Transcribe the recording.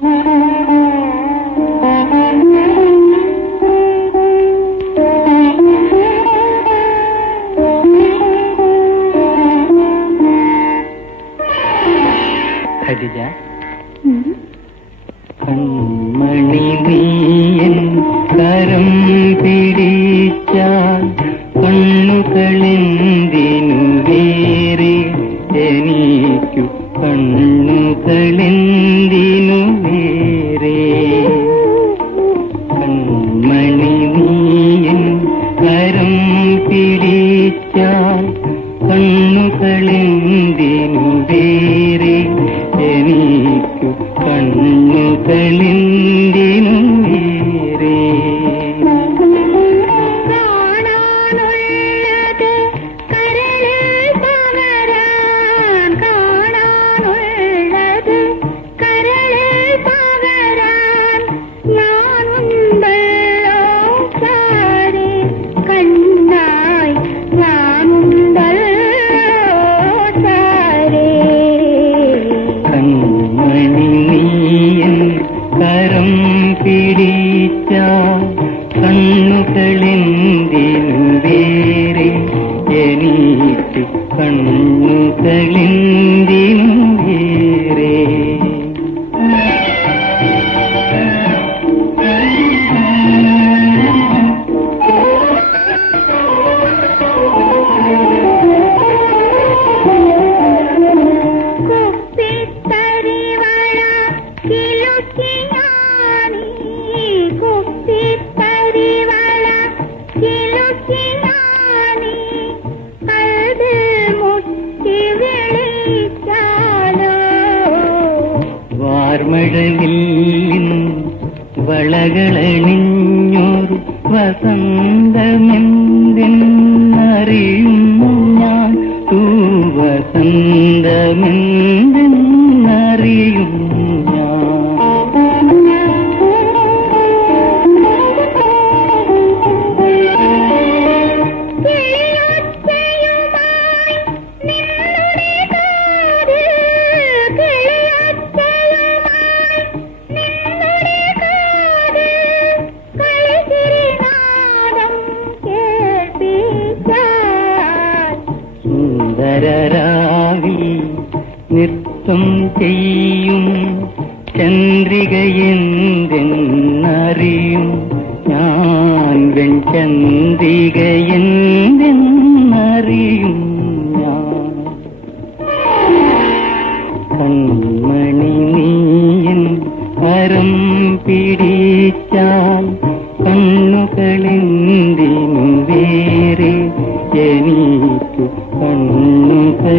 ഖദീജ, കൺമണി നീയൻ കരം പിടിച്ചാൽ കണ്ണുകളെന്തിനു വേറെ, എനിക്കു കണ്ണുകളെന്തിനു വേറെ. കൺമണി നീയൻ കരം പിടിച്ചാൽ കണ്ണുകളെന്തിനു വേറെ, എനിക്കു കണ്ണുകളെന്തിനു വേറെ. കാണാനുള്ളത് കരളിൽ പകരാൻ, കാണാനുള്ളത് കരളിൽ പകരാൻ ഞാനുണ്ടല്ലോ ചാരി, കണ്ണായി ഞാനുണ്ടല്ലോ ചാരി. കൺമണി നീയൻ കരം പിടിച്ചാൽ കണ്ണുകളെന്തിനു വേറെ, എനിക്ക് കണ്ണുകളെന്തിനു വേറെ. കുപ്പിത്തരിവള കിലുക്കിയാനി, കുപ്പിത്തരിവള കിലുക്കിയാനി, കൽവിൽ മുട്ടി വിളിച്ചാലോ. വാർമഴവില്ലിൻ വളകളണിഞ്ഞൊരു വസന്തമെന്തെന്നറിയുന്നു ഞാൻ, വസന്തമെന്തെന്നറിയുന്നു ഞാൻ. കിളിയൊച്ചയുമായി നിന്നുടെ കാതിൽ, കിളിയൊച്ചയുമായി നിന്നുടെ കാതിൽ കളിചിരിനാദം കേൾപ്പിച്ചാൽ. സുന്ദരരാവിൽ നൃത്തം ചെയ്യും ചന്ദ്രികയെന്തെന്നറിയും ഞാൻ, വെൺചന്ദ്രികയെന്തെന്നറിയും ഞാൻ. കൺമണി നീയൻ കരം പിടിച്ചാൽ കണ്ണുകളെന്തിനു വേറെ, എനിക്കു കണ്ണുകളെന്തിനു